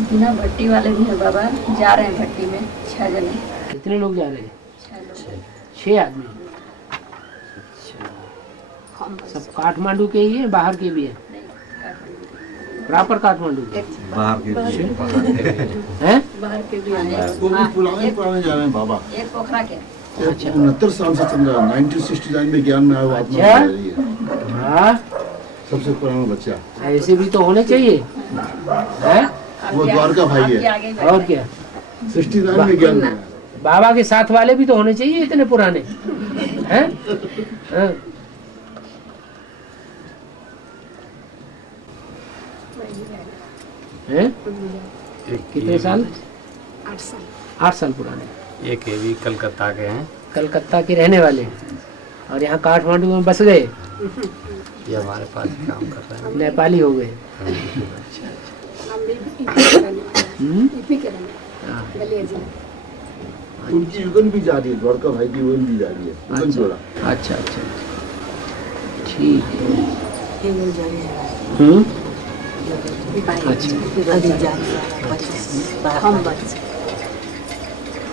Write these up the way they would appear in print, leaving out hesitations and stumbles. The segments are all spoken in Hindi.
बिना भट्टी वाले भी हैं बाबा, जा रहे हैं भट्टी में 6 जने। कितने लोग जा रहे हैं? 6 आदमी। सब काठमांडू के ही है, बाहर के भी है? प्रॉपर काठमांडू के? बाहर के भी हैं? बाहर के भी हैं। पुराने जा रहे हैं बाबा। एक पोखरा के। अच्छा 69 साल से चल रहा है। 1969 में ज्ञान में आया हुआ आत्मा अच्छा। जा रही है। हाँ, सबसे पुराना बच्चा ऐसे भी तो होने चाहिए हैं? वो द्वारका भाई है। और क्या, 69 में ज्ञान में आया। बाबा के साथ वाले भी तो होने चाहिए इतने पुराने हैं? हाँ। हैं? कितने साल? 8 साल पुराने। एक ये भी कलकत्ता के हैं। कलकत्ता के रहने वाले और यहाँ काठमांडू में बस गए, ये हमारे पास काम कर रहे हैं। नेपाली हो गए। हाँ। उनकी युगन भी जा रही है, द्वारका भाई की युगन भी जा रही है। युगन जोड़ा। अच्छा अच्छा, ठीक है। अच्छा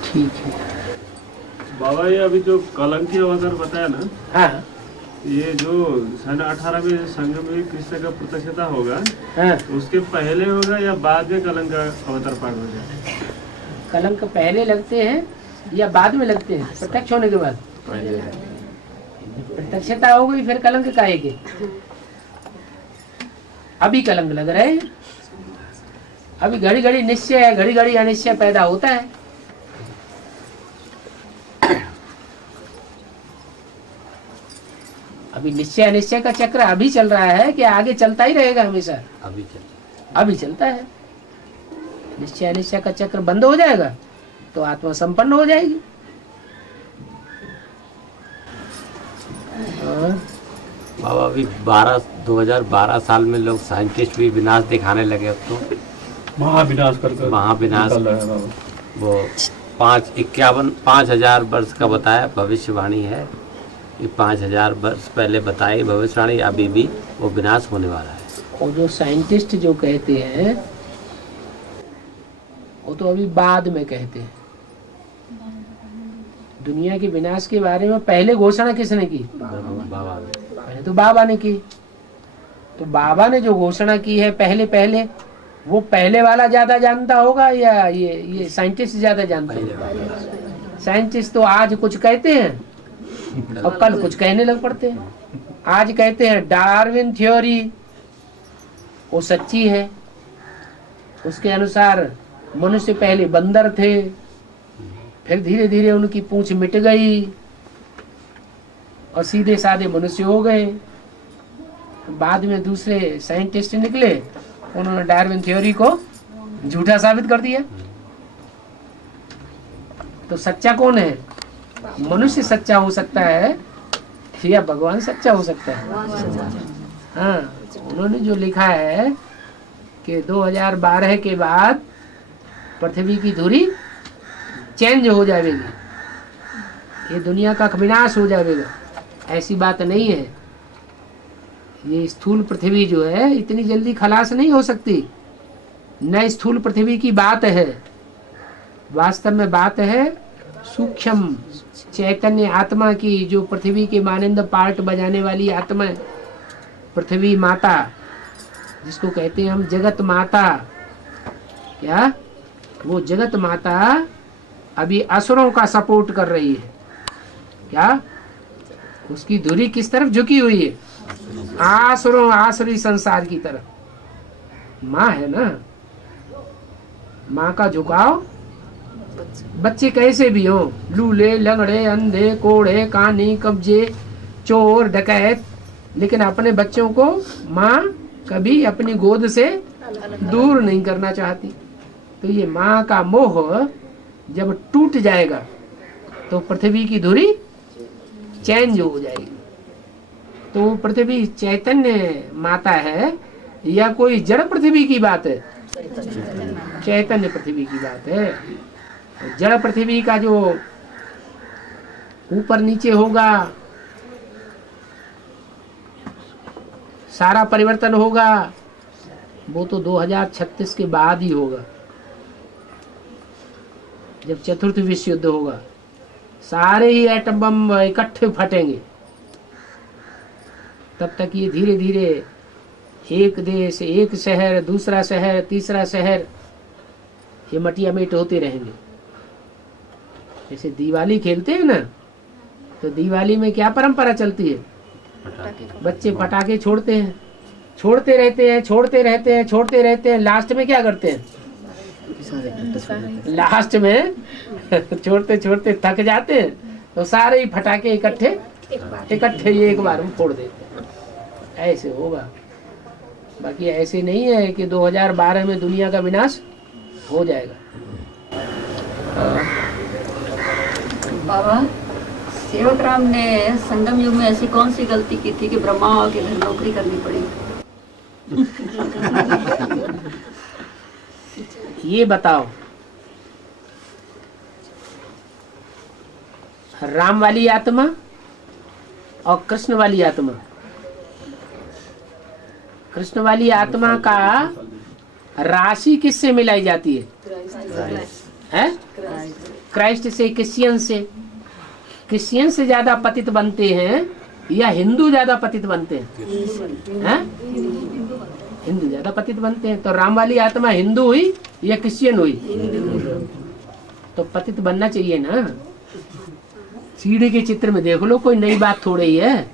ठीक है। बाबा ये अभी जो कलंकी अवतार बताया ना, हाँ ये जो सन 18 में संघ में कृष्ण का प्रत्यक्षता होगा, हाँ। उसके पहले होगा या बाद में कलंक का अवतार पाठ होगा? कलंक पहले लगते हैं या बाद में लगते हैं? प्रत्यक्ष होने के बाद प्रत्यक्षता हो गई, फिर कलंक काहे के? अभी कलंक लग रहे हैं, अभी घड़ी घड़ी निश्चय है, घड़ी घड़ी अनिश्चय पैदा होता है। अभी निश्चय अनिश्चय का चक्र अभी चल रहा है कि आगे चलता ही रहेगा हमेशा? अभी चलता है। निश्चय अनिश्चय का चक्र बंद हो जाएगा तो आत्मा संपन्न हो जाएगी। बाबा अभी 2012 साल में लोग साइंटिस्ट भी विनाश दिखाने लगे। अब तो महाविनाश कर महाविनाश वो 5,000 वर्ष का बताया भविष्यवाणी है। ये 5,000 वर्ष पहले बताई भविष्यवाणी, अभी भी वो विनाश होने वाला है। और जो साइंटिस्ट जो कहते हैं वो तो अभी बाद में कहते हैं। दुनिया के विनाश के बारे में पहले घोषणा किसने की? बाबा पहले तो बाबा ने की। तो बाबा ने जो घोषणा की है पहले वो पहले वाला ज्यादा जानता होगा या ये साइंटिस्ट ज्यादा जानते हैं? साइंटिस्ट तो आज कुछ कहते हैं और कल कुछ कहने लग पड़ते हैं। आज कहते हैं डार्विन थ्योरी वो सच्ची है, उसके अनुसार मनुष्य पहले बंदर थे, फिर धीरे धीरे उनकी पूंछ मिट गई और सीधे साधे मनुष्य हो गए। बाद में दूसरे साइंटिस्ट निकले, उन्होंने डार्विन थ्योरी को झूठा साबित कर दिया। तो सच्चा कौन है? मनुष्य सच्चा हो सकता है या भगवान सच्चा हो सकता है? हाँ, उन्होंने जो लिखा है कि 2012 के बाद पृथ्वी की धुरी चेंज हो जाएगी, ये दुनिया का विनाश हो जाएगा, ऐसी बात नहीं है। ये स्थूल पृथ्वी जो है इतनी जल्दी खलास नहीं हो सकती। न स्थूल पृथ्वी की बात है, वास्तव में बात है सूक्ष्म चैतन्य आत्मा की, जो पृथ्वी के मानिंद पार्ट बजाने वाली आत्मा, पृथ्वी माता जिसको कहते हैं हम जगत माता। क्या वो जगत माता अभी असुरों का सपोर्ट कर रही है? क्या उसकी धुरी किस तरफ झुकी हुई है? आसुरों आसुरी संसार की तरफ। माँ है ना, माँ का झुकाव बच्चे कैसे भी हो, लूले लंगड़े अंधे कोढ़े कानी कब्जे चोर डकैत, लेकिन अपने बच्चों को माँ कभी अपनी गोद से दूर नहीं करना चाहती। तो ये माँ का मोह जब टूट जाएगा तो पृथ्वी की धुरी चेंज हो जाएगी। तो पृथ्वी चैतन्य माता है या कोई जड़ पृथ्वी की बात है? चैतन्य पृथ्वी की बात है। जड़ पृथ्वी का जो ऊपर नीचे होगा, सारा परिवर्तन होगा, वो तो 2036 के बाद ही होगा। जब चतुर्थ विश्व युद्ध होगा, सारे ही एटम बम इकट्ठे फटेंगे, तब तक ये धीरे धीरे एक देश, एक शहर, दूसरा शहर, तीसरा शहर, ये मटिया मेट होते रहेंगे। जैसे दिवाली खेलते हैं ना, तो दिवाली में क्या परंपरा चलती है? बच्चे पटाखे छोड़ते हैं, छोड़ते रहते हैं, छोड़ते रहते हैं, छोड़ते रहते हैं, लास्ट में क्या करते हैं? लास्ट में छोड़ते छोड़ते थक जाते हैं, तो सारे ही पटाखे इकट्ठे एक बार में फोड़ देते हैं। ऐसे होगा, बाकी ऐसे नहीं है कि 2012 में दुनिया का विनाश हो जाएगा। बाबा, सेवक राम ने संगम युग में ऐसी कौन सी गलती की थी कि ब्रह्मा के घर नौकरी करनी पड़ी? ये बताओ, राम वाली आत्मा और कृष्ण वाली आत्मा, कृष्ण वाली आत्मा का राशि किससे मिलाई जाती है? क्राइस्ट से, क्रिश्चियन से। क्रिश्चियन से ज्यादा पतित बनते हैं या हिंदू ज्यादा पतित बनते हैं? हिंदू ज्यादा पतित बनते हैं। तो राम वाली आत्मा हिंदू हुई या क्रिश्चियन हुई? तो पतित बनना चाहिए ना। सीढ़ी के चित्र में देख लो, कोई नई बात थोड़ी ही है।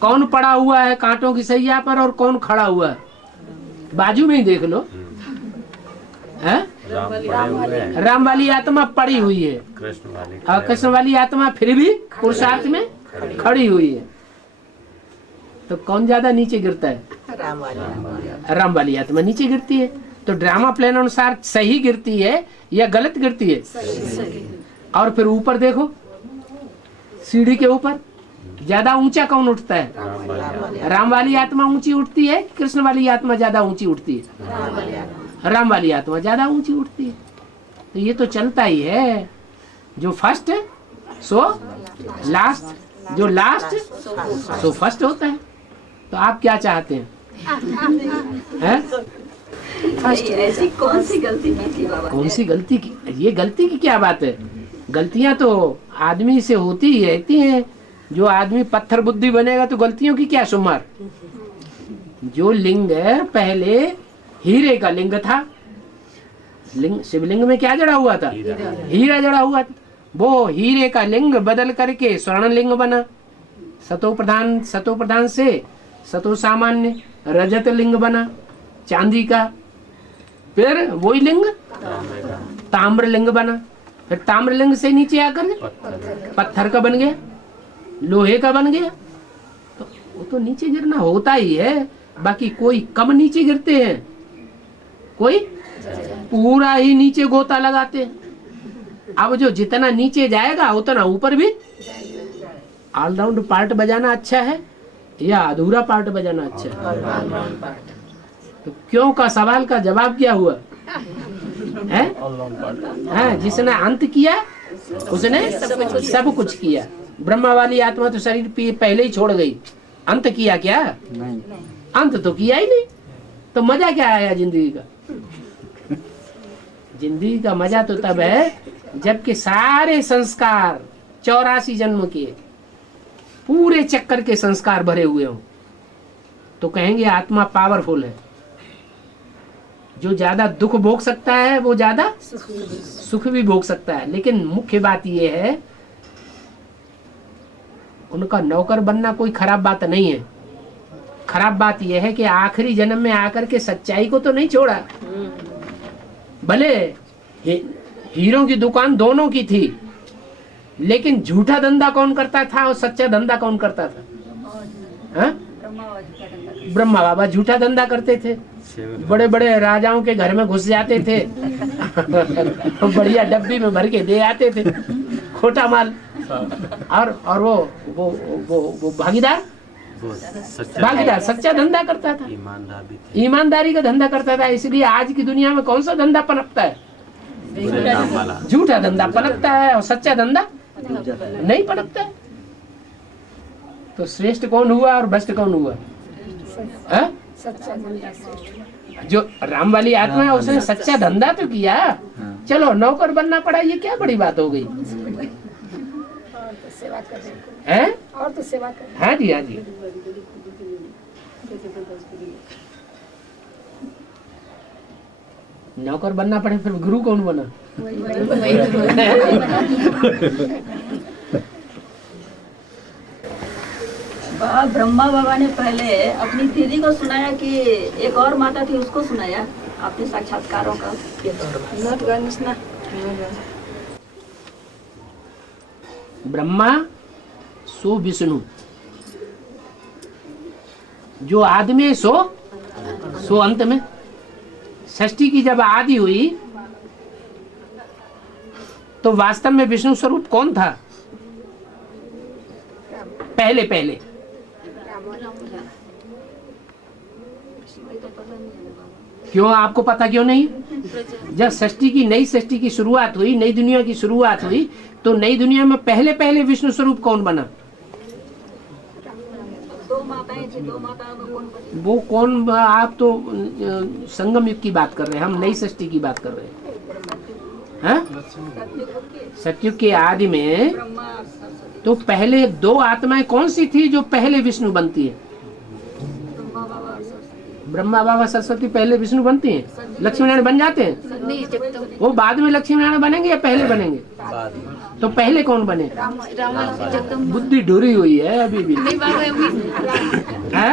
कौन पड़ा हुआ है कांटों की सैया पर और कौन खड़ा हुआ है? बाजू में ही देख लो। राम वाली आत्मा पड़ी हुई है और कृष्ण वाली आत्मा फिर भी पुरुषार्थ में खड़ी हुई है। तो कौन ज्यादा नीचे गिरता है? राम वाली आत्मा नीचे गिरती है। तो ड्रामा प्लान अनुसार सही गिरती है या गलत गिरती है? और फिर ऊपर देखो, सीढ़ी के ऊपर ज्यादा ऊंचा कौन उठता है? राम वाली आत्मा ऊंची उठती है, कृष्ण वाली आत्मा ज्यादा ऊंची उठती है? राम वाली आत्मा ज्यादा ऊंची उठती है। तो ये तो चलता ही है, जो फर्स्ट सो लास्ट, जो लास्ट सो फर्स्ट होता है। तो आप क्या चाहते हैं? ऐसी कौन सी गलती की थी बाबा? कौन सी गलती की? ये गलती की क्या बात है? गलतियां तो आदमी से होती ही रहती हैं। जो आदमी पत्थर बुद्धि बनेगा तो गलतियों की क्या शुमार। जो लिंग पहले हीरे का लिंग था, लिंग शिवलिंग में क्या जड़ा हुआ था? हीरा जड़ा हुआ था। वो हीरे का लिंग बदल करके स्वर्ण लिंग बना। सतो प्रधान से सतो सामान्य रजत लिंग बना चांदी का। फिर वही लिंग ताम्र लिंग बना। फिर ताम्र लिंग से नीचे आकर पत्थर का बन गया, लोहे का बन गया। तो वो तो नीचे गिरना होता ही है। बाकी कोई कम नीचे गिरते हैं, कोई पूरा ही नीचे गोता लगाते हैं। अब जो जितना नीचे जाएगा उतना ऊपर भी। ऑलराउंड पार्ट बजाना अच्छा है या अधूरा पार्ट बजाना अच्छा है? तो क्यों का सवाल का जवाब क्या हुआ है? जिसने अंत किया उसने सब कुछ किया। ब्रह्मा वाली आत्मा तो शरीर पहले ही छोड़ गई, अंत किया क्या? अंत तो किया ही नहीं। तो मजा क्या आया जिंदगी का? जिंदगी का मजा तो तब है जबकि सारे संस्कार 84 जन्म के पूरे चक्कर के संस्कार भरे हुए हों, तो कहेंगे आत्मा पावरफुल है। जो ज्यादा दुख भोग सकता है वो ज्यादा सुख भी भोग सकता है। लेकिन मुख्य बात ये है, उनका नौकर बनना कोई खराब बात नहीं है। खराब बात यह है कि आखिरी जन्म में आकर के सच्चाई को तो नहीं छोड़ा। भले हीरों की दुकान दोनों की थी, लेकिन झूठा धंधा कौन करता था और सच्चा धंधा कौन करता था? ब्रह्मा बाबा झूठा धंधा करते थे। बड़े बड़े राजाओं के घर में घुस जाते थे बढ़िया डब्बी में भर के दे आते थे खोटा माल। और वो भागीदार सच्चा धंधा करता था, ईमानदारी का धंधा करता था। इसलिए आज की दुनिया में कौन सा धंधा पनपता है? झूठा धंधा पनपता है और सच्चा धंधा नहीं पनपता है। तो श्रेष्ठ कौन हुआ और भ्रष्ट कौन हुआ? जो राम वाली आत्मा है उसने सच्चा धंधा तो किया, चलो नौकर बनना पड़ा, ये क्या बड़ी बात हो गई है? और तो सेवा कर। हाँ जी, हाँ जी। नौकर बनना पड़े फिर गुरु कौन बना? ब्रह्मा बाबा ने पहले अपनी दीदी को सुनाया कि एक और माता थी उसको सुनाया अपने साक्षात्कारों का? ब्रह्मा सो विष्णु, जो आदि में सो अंत में। षष्ठी की जब आदि हुई तो वास्तव में विष्णु स्वरूप कौन था? पहले पहले क्यों? आपको पता क्यों नहीं? जब नई सृष्टि की शुरुआत हुई, नई दुनिया की शुरुआत हुई, तो नई दुनिया में पहले पहले विष्णु स्वरूप कौन बना? दो माताएं थी, दो माताओं में कौन बनी? वो कौन? आप तो संगम युग की बात कर रहे हैं, हम नई सृष्टि की बात कर रहे हैं। सतयुग के आदि में ब्रह्मा और सरस्वती। तो पहले दो आत्माएं कौन सी थी जो पहले विष्णु बनती है? ब्रह्मा बाबा और सरस्वती। ब्रह्मा बाबा सरस्वती पहले विष्णु बनती हैं, लक्ष्मी नारायण बन जाते हैं। नहीं, जब तक वो बाद में लक्ष्मी नारायण बनेंगे या पहले बनेंगे? तो पहले कौन बने? जगदम्बा बुद्धि ढुरी हुई है अभी भी। नहीं बाबा, है?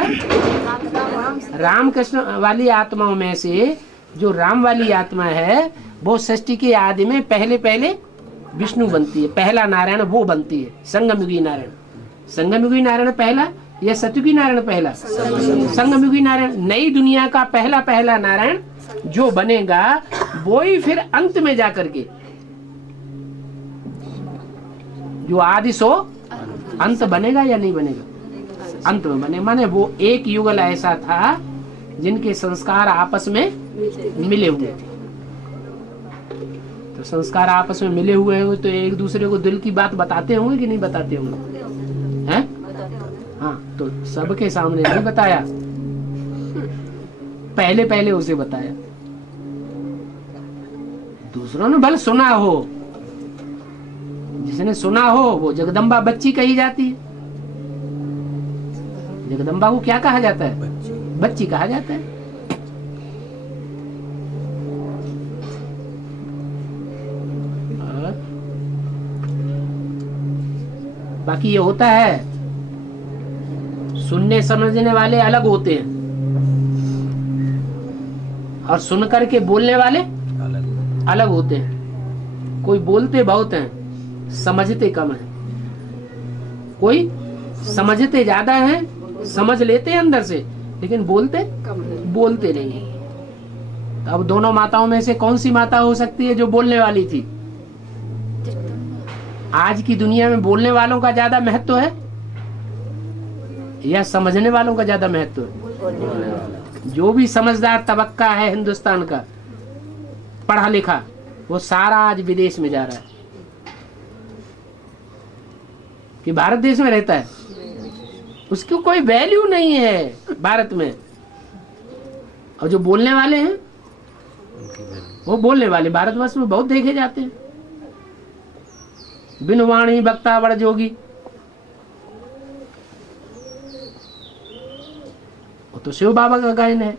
रामकृष्ण वाली आत्माओं में से जो राम वाली आत्मा है वो सृष्टि के आदि में पहले पहले विष्णु बनती है, पहला नारायण वो बनती है, संगमयुगी नारायण। संगमयुगी नारायण पहला या सतयुगी नारायण पहला? संगमयुगी नारायण। नई दुनिया का पहला पहला नारायण जो बनेगा वो ही फिर अंत में जाकर के जो आदि सो अंत बनेगा या नहीं बनेगा? अंत में बने, माने वो एक युगल ऐसा था जिनके संस्कार आपस में मिले हुए थे। तो संस्कार आपस में मिले हुए हो तो एक दूसरे को दिल की बात बताते होंगे कि नहीं बताते होंगे? हैं? हाँ, तो सबके सामने नहीं बताया, पहले पहले उसे बताया। दूसरों ने भले सुना हो, जिसने सुना हो वो जगदम्बा बच्ची कही जाती है। जगदम्बा को क्या कहा जाता है? बच्ची कहा जाता है। और बाकी ये होता है, सुनने समझने वाले अलग होते हैं और सुन करके बोलने वाले अलग होते हैं। कोई बोलते बहुत हैं, समझते कम है। कोई समझते ज्यादा हैं, समझ लेते हैं अंदर से, लेकिन बोलते नहीं। तो अब दोनों माताओं में से कौन सी माता हो सकती है जो बोलने वाली थी? आज की दुनिया में बोलने वालों का ज्यादा महत्व है या समझने वालों का ज्यादा महत्व है? जो भी समझदार तबक्का है हिंदुस्तान का, पढ़ा लिखा, वो सारा आज विदेश में जा रहा है कि भारत देश में रहता है। उसकी कोई वैल्यू नहीं है भारत में। और जो बोलने वाले हैं वो बोलने वाले भारतवर्ष में बहुत देखे जाते हैं। बिन वाणी बक्ता बड़ जोगी, वो तो शिव बाबा का गायन है।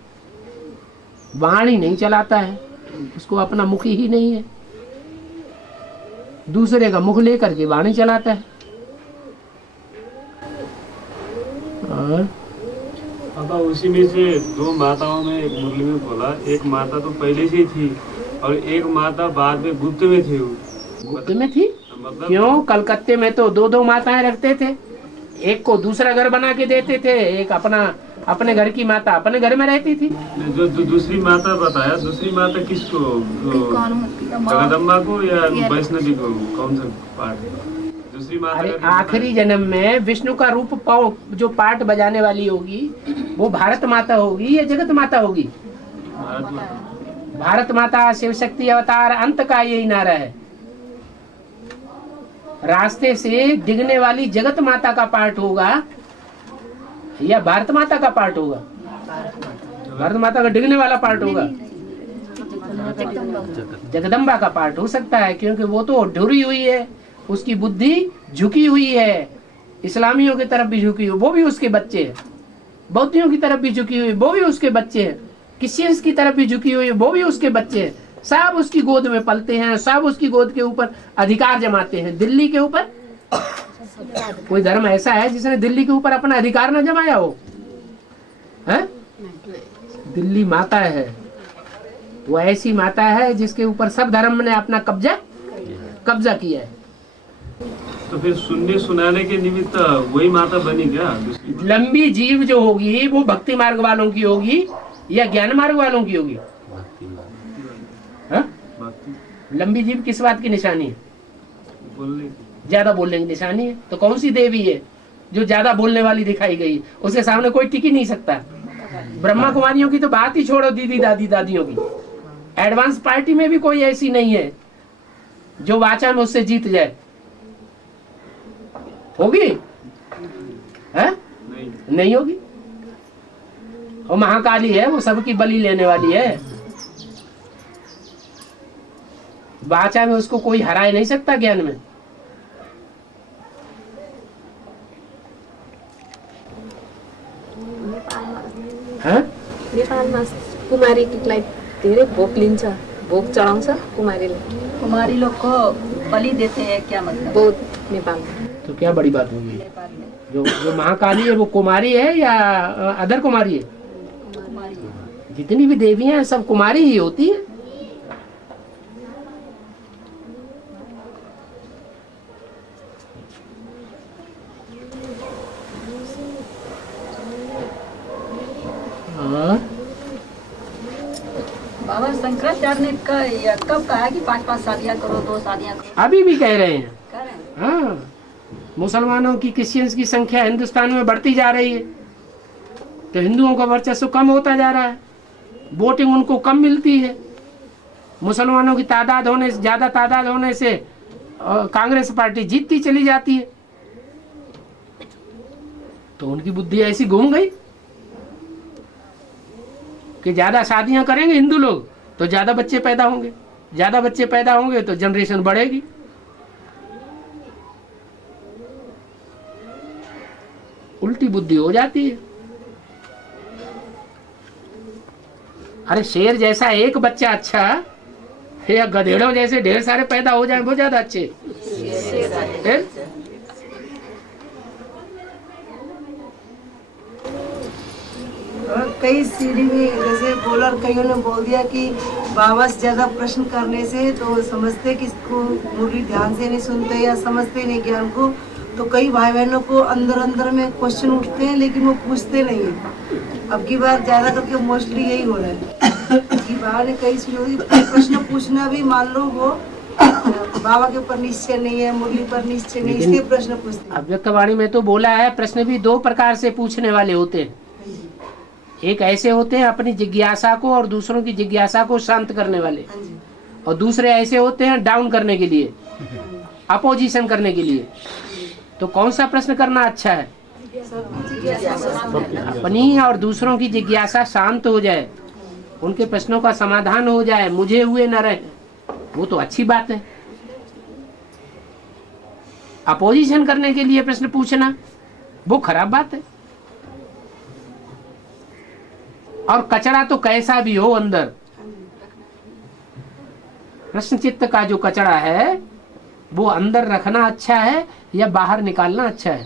वाणी नहीं चलाता है, उसको अपना मुख ही नहीं है, दूसरे का मुख लेकर के वाणी चलाता है। और पापा उसी में से दो माताओं में एक मुरली में बोला, एक माता तो पहले से ही थी और एक माता बाद में गुप्त में थी। गुप्त में थी? मतलब क्यों? कलकत्ते में तो दो दो माताएं रखते थे, एक को दूसरा घर बना के देते थे, एक अपने घर की माता अपने घर में रहती थी। जो दूसरी माता बताया, दूसरी माता किसको? जगदम्बा को या वैष्णवी को? कौन सा पार्ट? दूसरी माता? अरे आखिरी जन्म में विष्णु का रूप जो पाठ बजाने वाली होगी वो भारत माता होगी या जगत माता होगी? भारत माता शिव शक्ति अवतार अंत का यही नारा है। रास्ते से दिखने वाली जगत माता का पाठ होगा या भारत माता का पाठ होगा? भारत माता का डिगने वाला पार्ट होगा। जगदम्बा का पार्ट हो सकता है, क्योंकि वो तो ढुरी हुई है, उसकी बुद्धि झुकी हुई है, इस्लामियों की तरफ भी झुकी हुई, वो भी उसके बच्चे हैं, बौद्धियों की तरफ भी झुकी हुई, वो भी उसके बच्चे हैं, क्रिश्चियंस की तरफ भी झुकी हुई, वो भी उसके बच्चे हैं, सब उसकी गोद में पलते हैं, सब उसकी गोद के ऊपर अधिकार जमाते हैं। दिल्ली के ऊपर कोई धर्म ऐसा है जिसने दिल्ली के ऊपर अपना अधिकार न जमाया हो? है? दिल्ली माता है, वो ऐसी माता है जिसके ऊपर सब धर्म ने अपना कब्जा किया है। तो फिर सुनने सुनाने के निमित्त वही माता बनी क्या? लंबी जीव जो होगी वो भक्ति मार्ग वालों की होगी या ज्ञान मार्ग वालों की होगी? हाँ? लंबी जीव किस बात की निशानी है? बोलने ज्यादा बोलने की निशानी है। तो कौन सी देवी है जो ज्यादा बोलने वाली दिखाई गई? उसके सामने कोई टिक ही नहीं सकता। ब्रह्मा कुमारियों की तो बात ही छोड़ो, दीदी दादी दादियों की, एडवांस पार्टी में भी कोई ऐसी नहीं है जो वाचा में उससे जीत जाए। होगी? है? नहीं होगी। वो महाकाली है, वो सबकी बलि लेने वाली है। वाचा में उसको कोई हरा ही नहीं सकता ज्ञान में। नेपालमा कुमारीलाई धेरै भोग लिन्छ, भोग चढाउँछ कुमारीले। कुमारी लोग को बलि देते हैं, क्या मतलब? बहुत नेपालमा। तो क्या बड़ी बात होगी? नेपाल में जो महाकाली है वो कुमारी है या अदर कुमारी है? कुमारी है। जितनी भी देवियां हैं सब कुमारी ही होती है। बाबा शंकराचार्य ने कब कहा कि 5-5 शादियां करो, 2 शादियां करो? अभी भी कह रहे हैं। कह रहे हैं। हाँ, मुसलमानों की, क्रिश्चियंस की संख्या हिंदुस्तान में बढ़ती जा रही है, तो हिंदुओं का वर्चस्व कम होता जा रहा है, वोटिंग उनको कम मिलती है। मुसलमानों की तादाद होने से, ज्यादा तादाद होने से कांग्रेस पार्टी जीतती चली जाती है। तो उनकी बुद्धि ऐसी घूम गई कि ज्यादा शादियां करेंगे हिंदू लोग तो ज्यादा बच्चे पैदा होंगे, ज्यादा बच्चे पैदा होंगे तो जनरेशन बढ़ेगी। उल्टी बुद्धि हो जाती है। अरे शेर जैसा एक बच्चा अच्छा है या गधेड़ों जैसे ढेर सारे पैदा हो जाए वो ज्यादा अच्छे? कई सीढ़ी में जैसे बॉलर कईयों ने बोल दिया कि बाबा से ज्यादा प्रश्न करने से तो समझते कि इसको मुरली ध्यान से नहीं सुनते या समझते नहीं ज्ञान को, तो कई भाई बहनों को अंदर अंदर में क्वेश्चन उठते हैं लेकिन वो पूछते नहीं है। अब की बार ज्यादा करके मोस्टली यही हो रहा है कि बाबा ने कई प्रश्न पूछना भी मान लो वो बाबा के ऊपर निश्चय नहीं है, मुरली पर निश्चय नहीं, इसके प्रश्न पूछते हैं। अव्यक्तवाणी में तो बोला है प्रश्न भी 2 प्रकार से पूछने वाले होते हैं। एक ऐसे होते हैं अपनी जिज्ञासा को और दूसरों की जिज्ञासा को शांत करने वाले, और दूसरे ऐसे होते हैं डाउन करने के लिए, अपोजिशन करने के लिए। तो कौन सा प्रश्न करना अच्छा है? अपनी और दूसरों की जिज्ञासा शांत हो जाए, उनके प्रश्नों का समाधान हो जाए, मुझे हुए न रहे, वो तो अच्छी बात है। अपोजिशन करने के लिए प्रश्न पूछना वो खराब बात है। और कचरा तो कैसा भी हो अंदर, प्रश्न चित्त का जो कचरा है वो अंदर रखना अच्छा है या बाहर निकालना अच्छा है?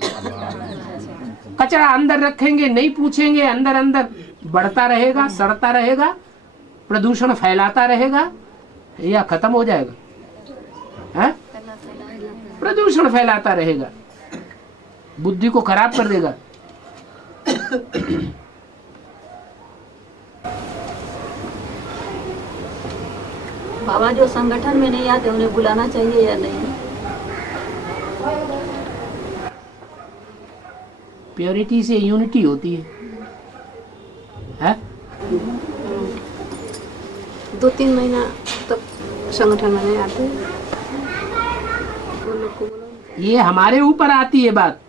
कचरा अंदर रखेंगे, नहीं पूछेंगे, अंदर अंदर बढ़ता रहेगा, सड़ता रहेगा, प्रदूषण फैलाता रहेगा या खत्म हो जाएगा? है? प्रदूषण फैलाता रहेगा, बुद्धि को खराब कर देगा। बाबा जो संगठन में नहीं आते उन्हें बुलाना चाहिए या नहीं? प्योरिटी से यूनिटी होती है? 2-3 महीना तक संगठन में नहीं आते। ये हमारे ऊपर आती है बात।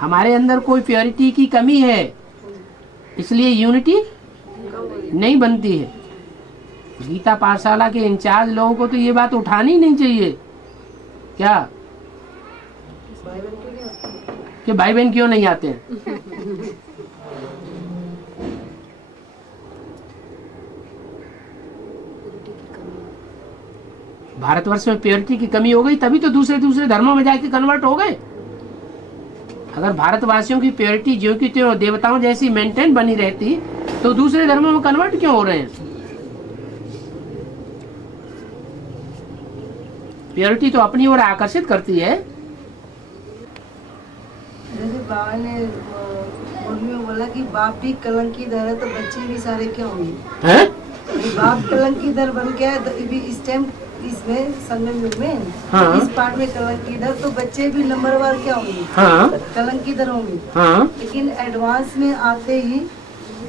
हमारे अंदर कोई प्योरिटी की कमी है, इसलिए यूनिटी नहीं बनती है। गीता पाठशाला के इंचार्ज लोगों को तो ये बात उठानी नहीं चाहिए क्या कि भाई बहन क्यों नहीं आते हैं। भारतवर्ष में प्योरिटी की कमी हो गई, तभी तो दूसरे धर्मों में जाके कन्वर्ट हो गए। अगर भारतवासियों की प्योरिटी जो की त्यों देवताओं जैसी मेंटेन बनी रहती तो दूसरे धर्मों में कन्वर्ट क्यों हो रहे हैं। प्योरिटी तो अपनी ओर आकर्षित करती है। जैसे बाबा ने मुरली में बोला कि बाप भी कलंकीधर है तो बच्चे भी सारे क्या होंगे हैं? बाप कलंकीधर बन गया है तो भी इस टाइम इसमें संगम युग में हाँ। इस पार्ट में कलंकीधर तो बच्चे भी नंबरवार क्या होंगे हाँ कलंकीधर होंगे। हाँ लेकिन एडवांस में आते ही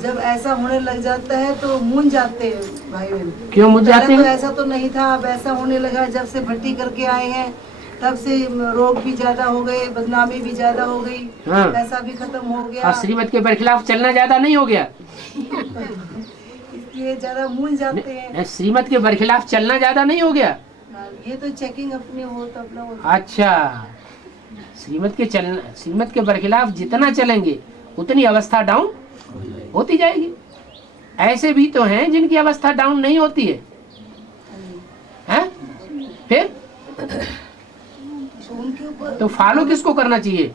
जब ऐसा होने लग जाता है तो मूंझ जाते हैं भाई बहन। क्यों मुझ जाते पहले तो हैं? ऐसा तो नहीं था, अब ऐसा होने लगा। जब से भट्टी करके आए हैं तब से रोग भी ज्यादा हो गए, बदनामी भी ज्यादा हो गई, हाँ। पैसा भी खत्म हो गया, और श्रीमत के बरखिलाफ चलना ज्यादा नहीं हो गया। इसलिए ज्यादा मूंझ जाते हैं। श्रीमत के बरखिलाफ चलना ज्यादा नहीं हो गया। ये तो चेकिंग अपनी हो तो अपना हो। अच्छा, श्रीमत के बरखिलाफ जितना चलेंगे उतनी अवस्था डाउन होती जाएगी। ऐसे भी तो हैं जिनकी अवस्था डाउन नहीं होती है, हैं? फिर तो उनके ऊपर तो फॉलो किसको करना चाहिए?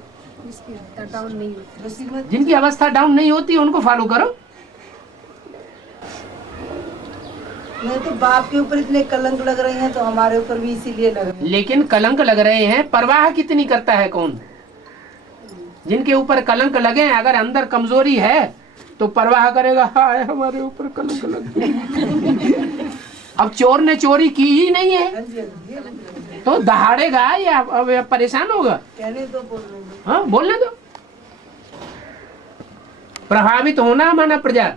डाउन नहीं जो श्रीमत जिनकी अवस्था डाउन नहीं होती उनको फॉलो करो। नहीं तो बाप के ऊपर इतने कलंक लग रहे हैं तो हमारे ऊपर भी इसीलिए लग रहे हैं। लेकिन कलंक लग रहे हैं, परवाह कितनी करता है कौन? जिनके ऊपर कलंक लगे, अगर अंदर कमजोरी है तो परवाह करेगा, हाय हमारे ऊपर कलंक लग गया। अब चोर ने चोरी की ही नहीं है तो दहाड़ेगा या अब परेशान होगा? कहने तो बोल रहे हैं। हाँ, बोलने दो। प्रभावित होना माना प्रजा,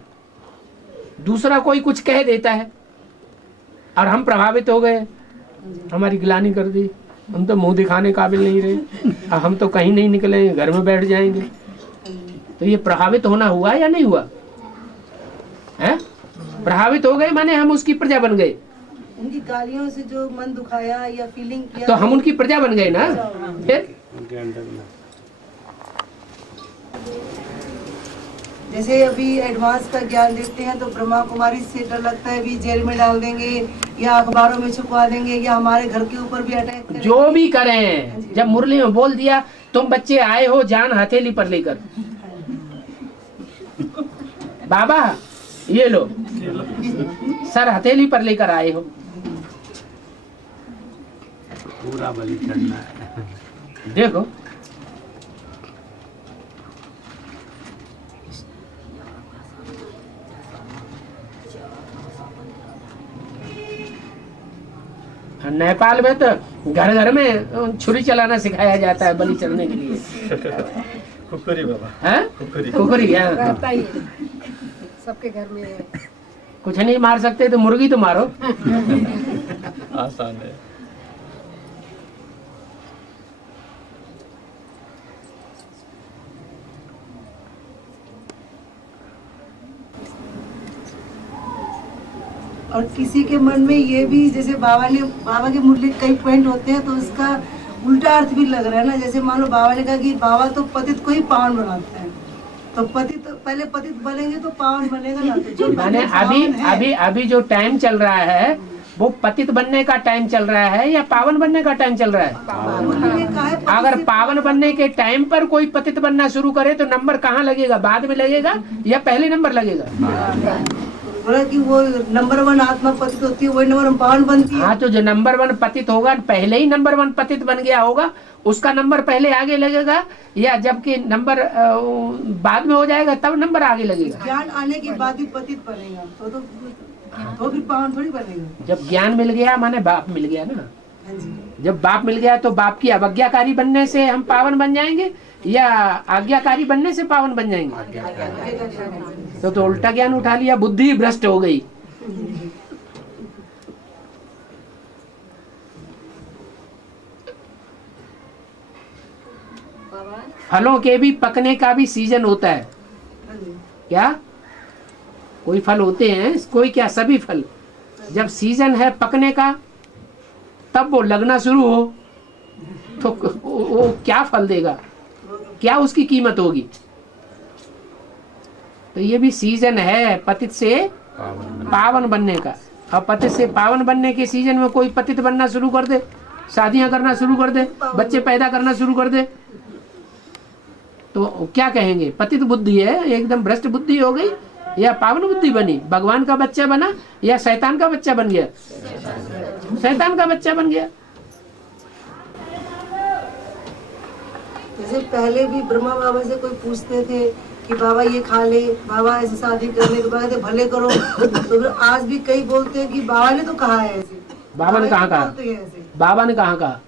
दूसरा कोई कुछ कह देता है और हम प्रभावित हो गए, हमारी गिलानी कर दी, हम तो मुंह दिखाने काबिल नहीं रहे, हम तो कहीं नहीं निकले, घर में बैठ जाएंगे। तो ये प्रभावित होना हुआ या नहीं हुआ है? प्रभावित हो गए माने हम उसकी प्रजा बन गए। उनकी गालियों से जो मन दुखाया या फीलिंग किया तो हम उनकी प्रजा बन गए ना। फिर जैसे अभी एडवांस का ज्ञान देते हैं तो ब्रह्मा कुमारी से डर लगता है भी जेल में डाल देंगे या अखबारों में छुपवा देंगे या हमारे घर के ऊपर भी अटैक करेंगे। जो भी करें, जब मुरली में बोल दिया तुम बच्चे आए हो जान हथेली पर लेकर, बाबा ये लो सर हथेली पर लेकर आए हो, पूरा बलि चढ़ना है। देखो नेपाल में तो घर घर में छुरी चलाना सिखाया जाता है बलि चढ़ने के लिए। खुखरी बाबा, हैं? कुकरी क्या? रहता ही है। सबके घर में है। कुछ नहीं मार सकते तो मुर्गी तो मारो। आसान है। और किसी के मन में ये भी, जैसे बाबा के मुरली कई पॉइंट होते हैं तो उसका उल्टा अर्थ भी लग रहा है ना। जैसे मान लो बाबा ने कहा कि बाबा तो पतित को ही पावन बनाता है, तो पतित पहले पतित बनेंगे तो पावन बनेगा ना। तो जो माने अभी जो टाइम चल रहा है वो पतित बनने का टाइम चल रहा है या पावन बनने का टाइम चल रहा है? मुरली ने कहा है पतित अगर से पावन बनने के टाइम पर कोई पतित बनना शुरू करे तो नंबर कहाँ लगेगा? बाद में लगेगा या पहले नंबर लगेगा? बोला कि वो नंबर 1 आत्मा पतित होती है, वही नंबर 1 पावन बनती है। हाँ, तो जो नंबर 1 पतित होगा, पहले ही नंबर 1 पतित बन गया होगा, उसका नंबर पहले आगे लगेगा या जबकि नंबर बाद में हो जाएगा तब नंबर आगे लगेगा? ज्ञान आने के बाद ही पतित बनेगा तो फिर पावन थोड़ी बनेगा। जब ज्ञान मिल गया माने बाप मिल गया ना। हाँ जी। जब बाप मिल गया तो बाप की अवज्ञाकारी बनने से हम पावन बन जाएंगे या आज्ञाकारी बनने से पावन बन जाएंगे? तो उल्टा ज्ञान उठा लिया, बुद्धि भ्रष्ट हो गई। फलों के भी पकने का भी सीजन होता है हाँ जी। क्या? कोई फल होते हैं, कोई क्या सभी फल जब सीजन है पकने का तब वो लगना शुरू हो तो वो क्या फल देगा, क्या उसकी कीमत होगी। तो ये भी सीजन है पतित से पावन बनने का। अब पतित से पावन बनने के सीजन में कोई पतित बनना शुरू कर दे, शादियां करना शुरू कर दे, बच्चे पैदा करना शुरू कर दे, तो क्या कहेंगे? पतित बुद्धि है, एकदम भ्रष्ट बुद्धि हो गई या पावन बुद्धि बनी? भगवान का बच्चा बना या शैतान का बच्चा बन गया? शैतान का बच्चा बन गया। जैसे पहले भी ब्रह्मा बाबा से कोई पूछते थे कि बाबा ये खा ले, बाबा ऐसे शादी करने के बाद भले करो, तो फिर आज भी कई बोलते हैं कि बाबा ने तो कहा है ऐसे। बाबा ने कहाँ कहा? बाबा ने कहाँ कहा?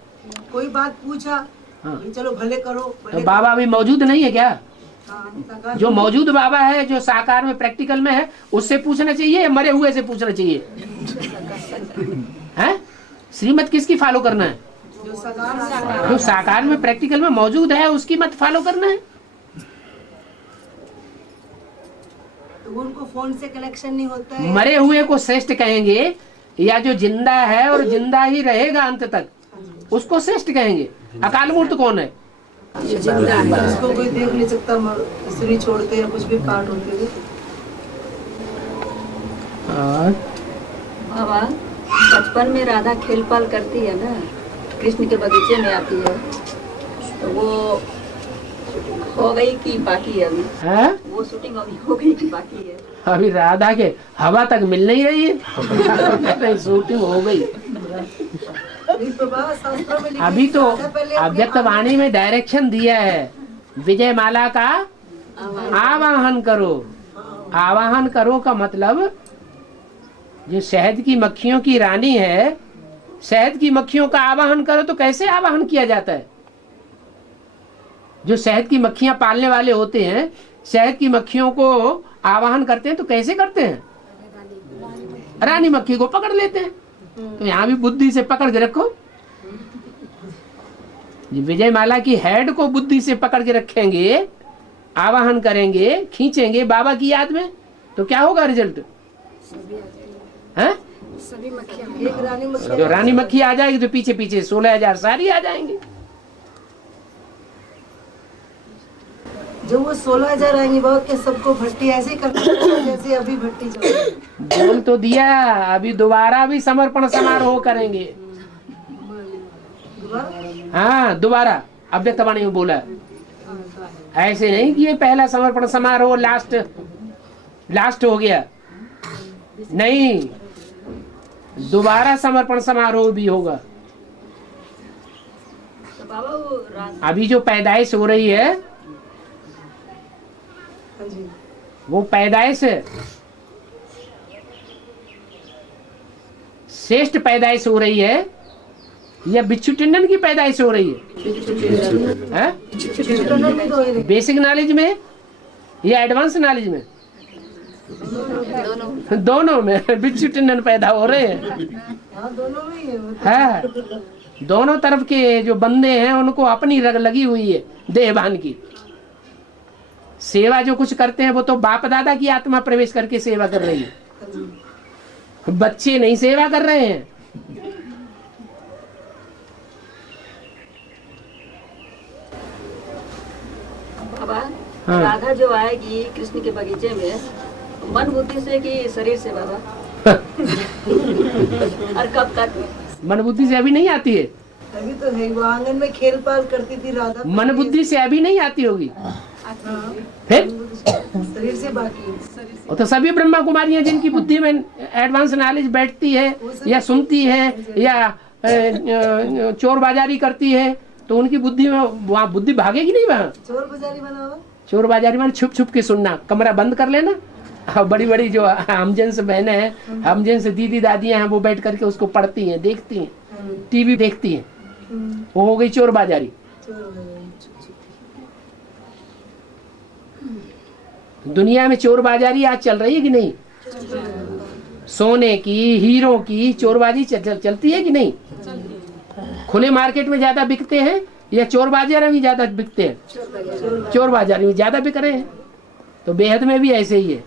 कोई बात पूछा, हाँ। चलो भले करो, तो बाबा अभी मौजूद नहीं है क्या? हाँ, जो मौजूद बाबा है, जो साकार में प्रैक्टिकल में है, उससे पूछना चाहिए, मरे हुए से पूछना चाहिए? हैं? श्रीमत किसकी फॉलो करना है? जो साकार में प्रैक्टिकल में मौजूद है उसकी मत फॉलो करना है। तो उनको फोन से कनेक्शन नहीं होता है। मरे हुए को श्रेष्ठ कहेंगे या जो जिंदा है और जिंदा ही रहेगा अंत तक, उसको श्रेष्ठ कहेंगे? अकाल मूर्त कौन है? जिंदा है, उसको कोई देख नहीं सकता, स्त्री छोड़ते या कुछ भी पाठ होते हुए। बाबा बचपन में राधा खेल पाल करती है ना, कृष्ण के बगीचे में आती है, तो वो हो गई कि बाकी है अभी? है? वो शूटिंग अभी हो गई कि बाकी है? अभी राधा के हवा तक मिल नहीं रही है। नहीं, शूटिंग हो गई। अभी तो अव्यक्त वाणी में डायरेक्शन दिया है, विजय माला का आवाहन करो। आवाहन करो का मतलब जो शहद की मक्खियों की रानी है, शहद की मक्खियों का आवाहन करो। तो कैसे आवाहन किया जाता है? जो शहद की मक्खियां पालने वाले होते हैं, शहद की मक्खियों को आवाहन करते हैं तो कैसे करते हैं? रानी मक्खी को पकड़ लेते हैं। तो यहाँ भी बुद्धि से पकड़ के रखो। विजय माला की हेड को बुद्धि से पकड़ के रखेंगे, आवाहन करेंगे, खींचेंगे बाबा की याद में, तो क्या होगा रिजल्ट? हैं? जो रानी मक्खी आ जाएगी तो पीछे पीछे 16,000 सारी आ जाएंगे। जो वो 16,000 आएंगे बाबा के सबको भट्टी ऐसे ही करना जैसे अभी भट्टी चल रही है। बोल तो दिया, अभी दोबारा भी समर्पण समारोह करेंगे। हाँ, दोबारा अव्यक्त वाणी में बोला। ऐसे नहीं कि ये पहला समर्पण समारोह लास्ट हो गया, नहीं, दोबारा समर्पण समारोह भी होगा। तो बाबा वो अभी जो पैदाइश हो रही है, वो पैदाइश श्रेष्ठ पैदाइश हो रही है या बिच्छू टंडन की पैदाइश हो रही है? बेसिक नॉलेज में या एडवांस नॉलेज में? दोनों में बिच्छू टंडन पैदा हो रहे हैं। दोनों में ही है, दोनों तरफ के जो बंदे हैं उनको अपनी रग लगी हुई है देहभान की। सेवा जो कुछ करते हैं वो तो बाप दादा की आत्मा प्रवेश करके सेवा कर रही है, बच्चे नहीं सेवा कर रहे हैं। बाबा हाँ। राधा जो आएगी कृष्ण के बगीचे में, मन बुद्धि से कि शरीर से बाबा? और कब तक? मन बुद्धि से अभी नहीं आती है। अभी तो है, वो आंगन में खेल पाल करती थी राधा। मन बुद्धि से अभी नहीं आती होगी, फिर शरीर से बाकी। वो तो सभी ब्रह्मा कुमारियां जिनकी बुद्धि में एडवांस नॉलेज बैठती है या सुनती है या चोर बाजारी करती है, तो उनकी बुद्धि में वहाँ बुद्धि भागेगी नहीं। वहाँ चोर बाजारी बना हुआ, चोर बाजारी में छुप छुप के सुनना, कमरा बंद कर लेना। और बड़ी बड़ी जो हमजन्स बहनें हैं, हमजन्स दीदी दादियां हैं, वो बैठ करके उसको पढ़ती हैं, देखती हैं, टीवी देखती हैं, वो हो गई चोर बाजारी। दुनिया में चोर बाजारी आज चल रही है कि नहीं? सोने की, हीरो की चोरबाजी चलती है कि नहीं? खुले मार्केट में ज्यादा बिकते हैं या चोर बाजार में ज्यादा बिकते हैं? चोर बाजार में ज्यादा बिक रहे हैं। तो बेहद में भी ऐसे ही है।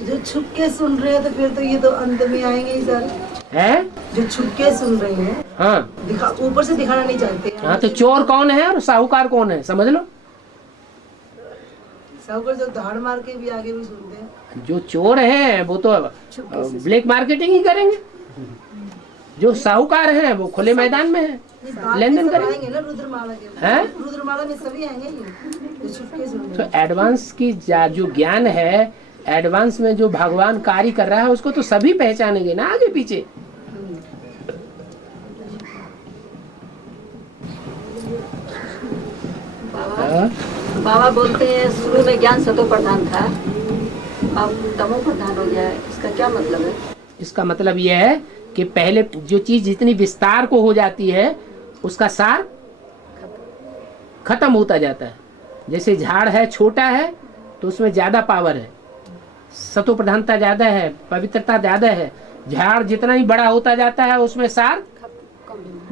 जो छुप के सुन रहे हैं तो फिर तो ये तो अंत में आएंगे ही सारे, है? जो छुप के सुन रहे हैं, हाँ दिखा ऊपर से दिखाना नहीं चाहते हैं। हाँ, तो चोर कौन है और साहूकार कौन है, समझ लो। साहूकार जो धाड़ मार के भी आगे भी सुनते हैं। जो चोर हैं वो तो ब्लैक मार्केटिंग ही करेंगे, जो साहूकार हैं वो खुले मैदान में है, लेन देन करेंगे। आएंगे ना रुद्रमाला के, हैं? रुद्रमाला में सभी आएंगे ये, जो छुप के सुन रहे तो हैं। एडवांस की जो ज्ञान है, एडवांस में जो भगवान कार्य कर रहा है उसको तो सभी पहचानेंगे ना आगे पीछे। बाबा बोलते हैं शुरू में ज्ञान सतो प्रधान था, अब तमो प्रधान हो गया है, इसका क्या मतलब है? इसका मतलब यह है कि पहले जो चीज जितनी विस्तार को हो जाती है उसका सार खत्म होता जाता है। जैसे झाड़ है, छोटा है तो उसमें ज्यादा पावर है, सतो प्रधानता ज्यादा है, पवित्रता ज्यादा है। झाड़ जितना ही बड़ा होता जाता है उसमें सार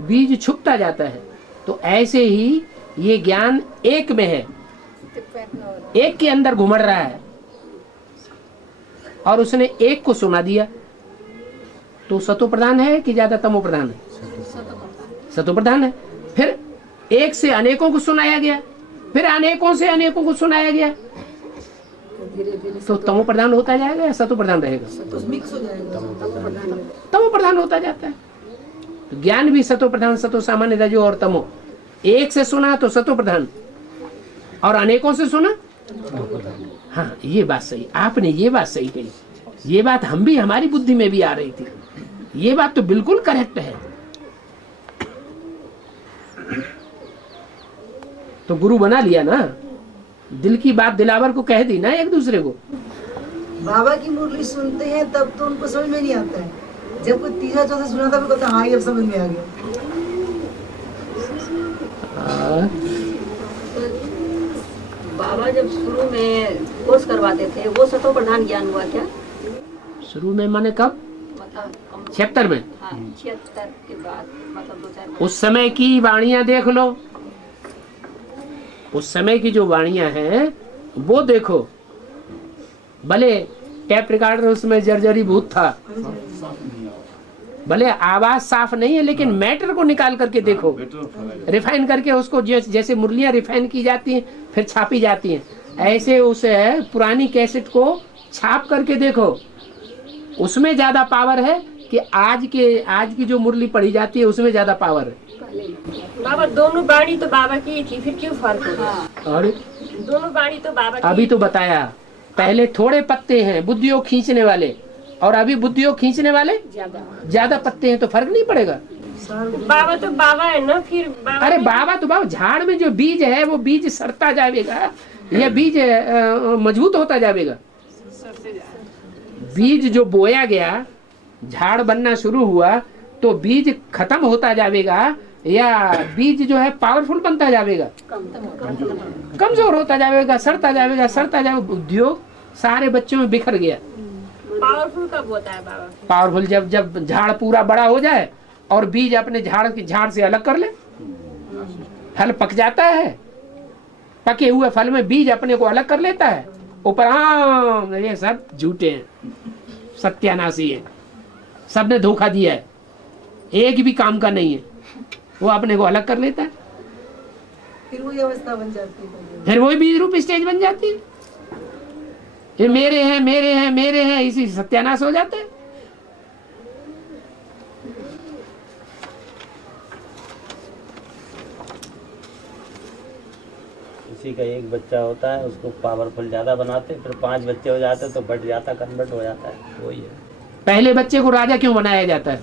बीज छुपता जाता है। तो ऐसे ही ये ज्ञान एक में है, एक के अंदर घुमड़ रहा है और उसने एक को सुना दिया, तो सतो प्रधान है कि ज्यादा तमो प्रधान है? सतो प्रधान है। फिर एक से अनेकों को सुनाया गया, फिर अनेकों से अनेकों को सुनाया गया, तो तमो प्रधान होता जाएगा या सतो प्रधान रहेगा? मिक्स हो जाएगा, तमो प्रधान होता जाता है। तो ज्ञान भी सतो प्रधान, सतो सामान्य, रजो और तमो। एक से सुना तो सतो प्रधान और अनेकों से सुना। हाँ, ये बात सही, आपने ये बात सही कही। ये बात हम भी, हमारी बुद्धि में भी आ रही थी। ये बात तो बिल्कुल करेक्ट है। तो गुरु बना लिया ना, दिल की बात दिलावर को कह दी ना एक दूसरे को। बाबा की मुरली सुनते हैं तब तो उनको समझ में नहीं आता है, जब कोई तीसरा चौथा सुना था कहता हाँ ये अब समझ में आ गया। बाबा जब शुरू में कोर्स करवाते थे वो सतो प्रधान ज्ञान हुआ क्या? शुरू में माने कब? मतलब 76 में। हाँ, 76 के बाद, मतलब 2-4 उस समय की वाणियां देख लो, उस समय की जो वाणियां हैं वो देखो। भले टेप रिकॉर्डर उसमें जर्जरी भूत था, भले आवाज साफ नहीं है, लेकिन मैटर को निकाल करके देखो, रिफाइन करके उसको, जैसे मुरलियां रिफाइन की जाती हैं फिर छापी जाती हैं, ऐसे उस पुरानी कैसेट को छाप करके देखो। उसमें ज्यादा पावर है कि आज की जो मुरली पढ़ी जाती है उसमें ज्यादा पावर है। बाबा दोनों बाणी तो बाबा की ही थी, फिर क्यों फर्क हो गया? और दोनों बाणी तो बाबा की। अभी तो बताया, पहले थोड़े पत्ते हैं बुद्धियों खींचने वाले, और अभी बुद्धियों खींचने वाले ज्यादा पत्ते हैं, तो फर्क नहीं पड़ेगा। बाबा तो बाबा है ना, फिर बाबा। अरे बाबा तो बाबा, झाड़ में जो बीज है वो बीज सड़ता जाएगा या बीज मजबूत होता जाएगा। बीज जो बोया गया, झाड़ बनना शुरू हुआ, तो बीज खत्म होता जाएगा या बीज जो है पावरफुल बनता जाएगा? कमजोर होता जाएगा, सड़ता जाएगा। उद्योग सारे बच्चों में बिखर गया। पावरफुल कब होता है बाबा? पावरफुल जब झाड़ पूरा बड़ा हो जाए और बीज अपने झाड़ से अलग कर ले, फल पक जाता है, पके हुए फल में बीज अपने को अलग कर लेता है, ऊपर हाँ ये सब झूठे हैं, सत्यानाशी है, सबने धोखा दिया है, एक भी काम का नहीं है, वो अपने को अलग कर लेता है, फिर वही अवस्था बन जाती है, फिर वही बीज रूप स्टेज बन जाती है। ये मेरे हैं, इसी सत्यानाश हो जाते हैं। किसी का एक बच्चा होता है, उसको पावरफुल ज्यादा बनाते, फिर 5 बच्चे हो जाते तो बढ़ जाता, कन्वर्ट हो जाता है, वही है। पहले बच्चे को राजा क्यों बनाया जाता है?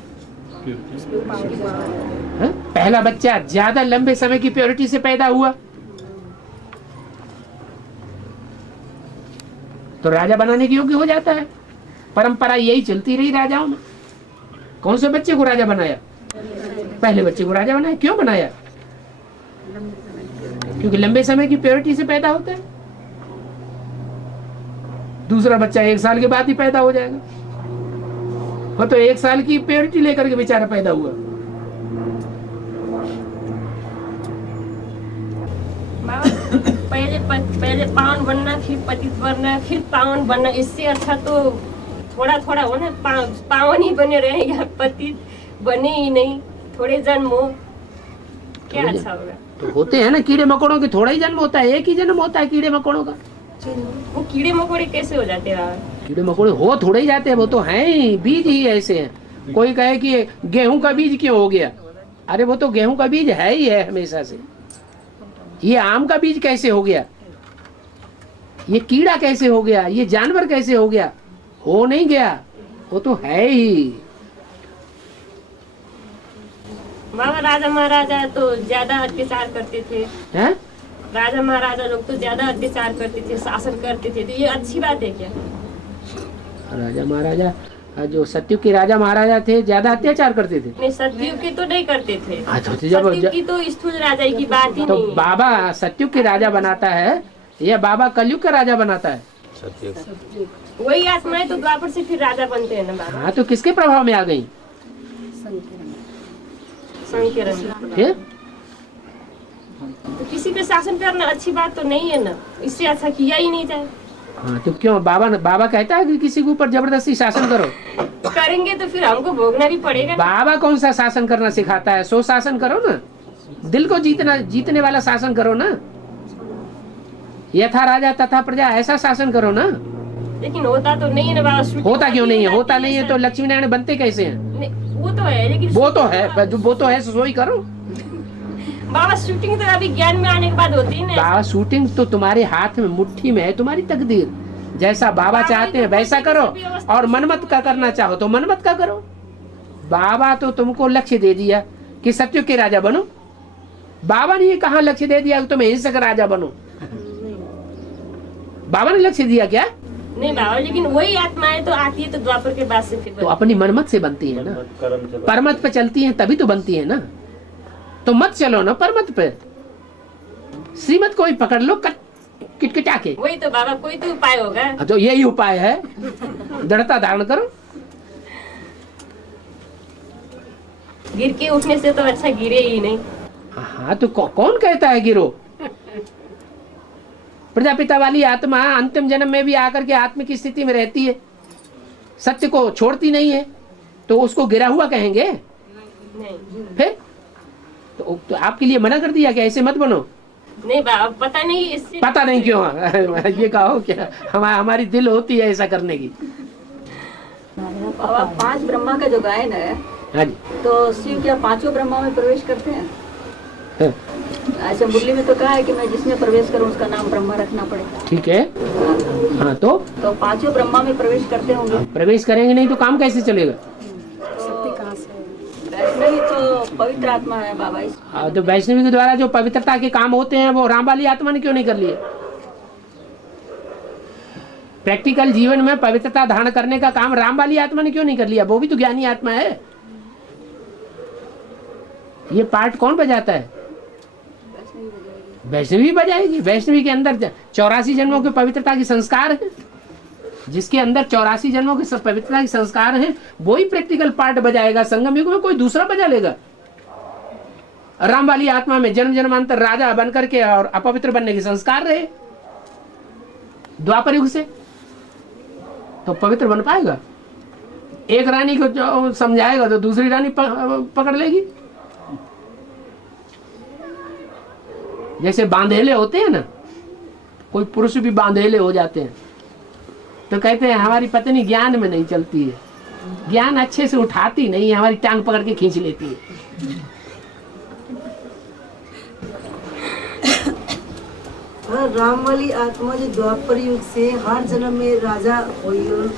पहला बच्चा ज्यादा लंबे समय की प्योरिटी से पैदा हुआ तो राजा बनाने के योग्य हो जाता है। परंपरा यही चलती रही राजाओं में। कौन से बच्चे को राजा बनाया? पहले बच्चे को राजा बनाया। क्यों बनाया? क्योंकि लंबे समय की प्योरिटी से पैदा होता है। दूसरा बच्चा 1 साल के बाद ही पैदा हो जाएगा, वो तो 1 साल की प्योरिटी लेकर के बेचारा पैदा हुआ। पहले पहले पावन बनना, फिर पतित बनना, फिर पावन बनना। इससे अच्छा तो थोड़ा थोड़ा हो ना, पावन ही बने रहे या पतित बने ही नहीं, थोड़े जन्म हो, क्या अच्छा होगा। तो होते हैं ना कीड़े मकोड़ों के, थोड़ा ही जन्म होता है, एक ही जन्म होता है कीड़े मकोड़ों का। वो कीड़े मकोड़े कैसे हो जाते हैं? कीड़े मकोड़े हो थोड़े ही जाते हैं, वो तो हैं ही, बीज ही ऐसे हैं। कोई कहे कि गेहूं का बीज क्यों हो गया, अरे वो तो गेहूं का बीज है ही है हमेशा से। ये आम का बीज कैसे हो गया, ये कीड़ा कैसे हो गया, ये जानवर कैसे हो गया, हो नहीं गया, वो तो है ही। बाबा राजा महाराजा तो ज्यादा अत्याचार करते थे, हैं? राजा महाराजा लोग तो ज्यादा अत्याचार करते थे, शासन करते थे, तो ये अच्छी बात है क्या? राजा महाराजा, जो सतयुग के राजा महाराजा थे ज्यादा अत्याचार करते थे? नहीं, सतयुग के तो नहीं करते थे। तो सतयुग की तो स्थूल राजा की बात ही तो नहीं है। बाबा सतयुग के राजा बनाता है या बाबा कलयुग का राजा बनाता है? सतयुग। वही आत्माएं तो द्वापर से फिर राजा बनते हैं ना बाबा। हाँ, तो किसके प्रभाव में आ गई? फिर तो किसी पे शासन करना अच्छी बात तो नहीं है ना, इससे अच्छा किया ही नहीं जाए। हाँ, तो क्यों बाबा कहता है कि किसी के ऊपर जबरदस्ती शासन करो? करेंगे तो फिर हमको भोगना भी पड़ेगा। बाबा कौन सा शासन करना सिखाता है? सो शासन करो ना, दिल को जीतने वाला शासन करो ना। यथा राजा तथा प्रजा, ऐसा शासन करो ना। लेकिन होता तो नहीं है ना बाबा। होता क्यों नहीं है? होता नहीं है तो लक्ष्मी नारायण बनते कैसे हैं? वो तो है, लेकिन वो तो है सो ही करो बाबा। शूटिंग तो अभी ज्ञान में आने के बाद होती है ना। बाबा शूटिंग तो तुम्हारे हाथ में, मुट्ठी में है तुम्हारी तकदीर। जैसा बाबा चाहते हैं वैसा करो, और मनमत का करना चाहो तो मनमत का करो। बाबा तो तुमको लक्ष्य दे दिया कि सतयुग के राजा बनो। बाबा ने ये कहाँ लक्ष्य दे दिया कि तुम हिंसक राजा बनो? बाबा ने लक्ष्य दिया क्या? नहीं बाबा, लेकिन वही आत्माएं तो आती है तो द्वापर के बाद से फिर तो अपनी मनमत से बनती है ना, परमत पे चलती है तभी तो बनती है ना। तो मत चलो ना परमत पे, श्रीमत को ही पकड़ लो किटकिटा के। वही तो बाबा, कोई तो उपाय होगा। तो यही उपाय है, दृढ़ता धारण करो। गिर के उठने से तो अच्छा गिरे ही नहीं। हाँ, तो कौन कहता है गिरो? प्रजापिता वाली आत्मा अंतिम जन्म में भी आकर के आत्म की स्थिति में रहती है, सत्य को छोड़ती नहीं है, तो उसको गिरा हुआ कहेंगे? नहीं। फिर तो आपके लिए मना कर दिया कि ऐसे मत बनो। नहीं बाबा, पता नहीं इससे। पता नहीं क्यों? ये कहो क्या हमारी दिल होती है ऐसा करने की? बाबा 5 ब्रह्मा का जो गायन है, हाँ जी, तो शिव क्या 5 ब्रह्मा में प्रवेश करते हैं? हाँ। ऐसे मुरली में तो कहा है कि मैं जिसमें प्रवेश करूं उसका नाम ब्रह्मा रखना पड़ेगा। ठीक है। हाँ, तो 5 ब्रह्मा में प्रवेश करते होंगे। प्रवेश करेंगे नहीं तो काम कैसे चलेगा? वैष्णवी तो पवित्र आत्मा है बाबा। हाँ, तो वैष्णवी के द्वारा जो पवित्रता के काम होते हैं वो राम वाली आत्मा ने क्यों नहीं कर लिए? प्रैक्टिकल जीवन में पवित्रता धारण करने का काम राम वाली आत्मा ने क्यों नहीं कर लिया? वो भी तो ज्ञानी आत्मा है। ये पार्ट कौन बजाता है? वैष्णवी बजाएगी। वैष्णवी के अंदर 84 जन्मों के पवित्रता के संस्कार है। जिसके अंदर 84 जन्मों के पवित्रता के संस्कार हैं, वो ही प्रैक्टिकल पार्ट बजाएगा। संगम युग में कोई दूसरा बजा लेगा? राम वाली आत्मा में जन्म जन्मांतर राजा बनकर के और अपवित्र बनने के संस्कार रहे द्वापर युग से, तो पवित्र बन पाएगा? एक रानी को जो समझाएगा तो दूसरी रानी पकड़ लेगी। जैसे बांधेले होते हैं ना, कोई पुरुष भी बांधेले हो जाते हैं तो कहते हैं हमारी पत्नी ज्ञान में नहीं चलती है, ज्ञान अच्छे से उठाती नहीं है, हमारी टांग पकड़ के खींच लेती है। राम वाली आत्मा जो द्वापर युग से हर जन्म में राजा हुई और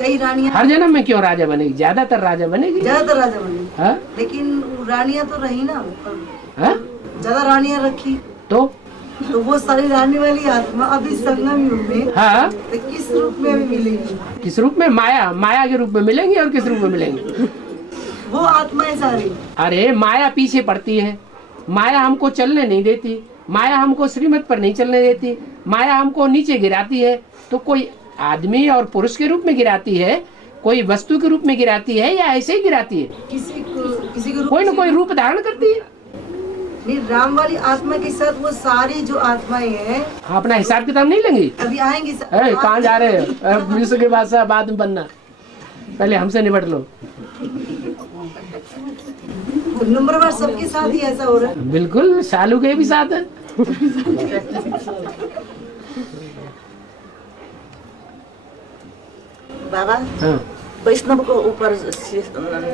कई रानियां। हर जन्म में क्यों राजा बनेगी? ज्यादातर राजा बनेगी। ज्यादातर राजा बनेगी। हाँ? लेकिन रानियां तो रही ना, हाँ? ज्यादा रानियां रखी तो वो सारी रानी वाली आत्मा अभी संगम युग में, हाँ, तो किस रूप में अभी मिलेगी? किस रूप में? माया के रूप में मिलेंगी। और किस रूप में मिलेंगी? वो आत्माएं सारी। अरे माया पीछे पड़ती है, माया हमको चलने नहीं देती, माया हमको श्रीमत पर नहीं चलने देती, माया हमको नीचे गिराती है। तो कोई आदमी और पुरुष के रूप में गिराती है, कोई वस्तु के रूप में गिराती है, या ऐसे ही गिराती है? किसी को कोई ना कोई रूप धारण करती है। नहीं, राम वाली आत्मा के साथ वो सारी जो आत्माएं हैं अपना हिसाब किताब नहीं लेंगी? अभी आएंगी। कहाँ जा रहे हो? विश्व के बादशाह बाद में बनना, पहले हमसे निपट लो। नंबर वन सबके साथ ही ऐसा हो रहा है। बिल्कुल, शालू के भी साथ है। बाबा, हाँ। वैष्णव को ऊपर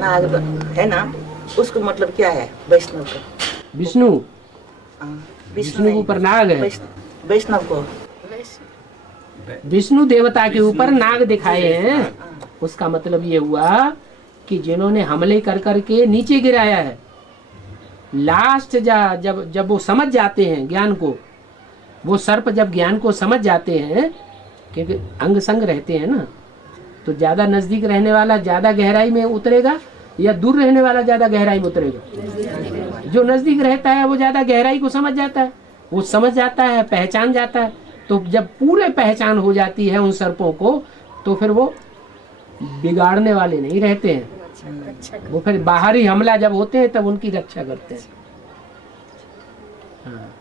नाग है ना, उसको मतलब क्या है वैष्णव का? विष्णु, हाँ, विष्णु के ऊपर नाग है। वैष्णव को विष्णु देवता के ऊपर नाग दिखाए हैं, उसका मतलब ये हुआ कि जिन्होंने हमले कर करके नीचे गिराया है, लास्ट जब वो समझ जाते हैं ज्ञान को, वो सर्प जब ज्ञान को समझ जाते हैं, क्योंकि अंग संग रहते हैं ना, तो ज्यादा नजदीक रहने वाला ज्यादा गहराई में उतरेगा या दूर रहने वाला ज्यादा गहराई में उतरेगा? जो नजदीक रहता है वो ज्यादा गहराई को समझ जाता है, वो समझ जाता है, पहचान जाता है। तो जब पूरे पहचान हो जाती है उन सर्पों को, तो फिर वो बिगाड़ने वाले नहीं रहते हैं, वो फिर बाहरी हमला जब होते हैं तब उनकी रक्षा करते हैं। हाँ।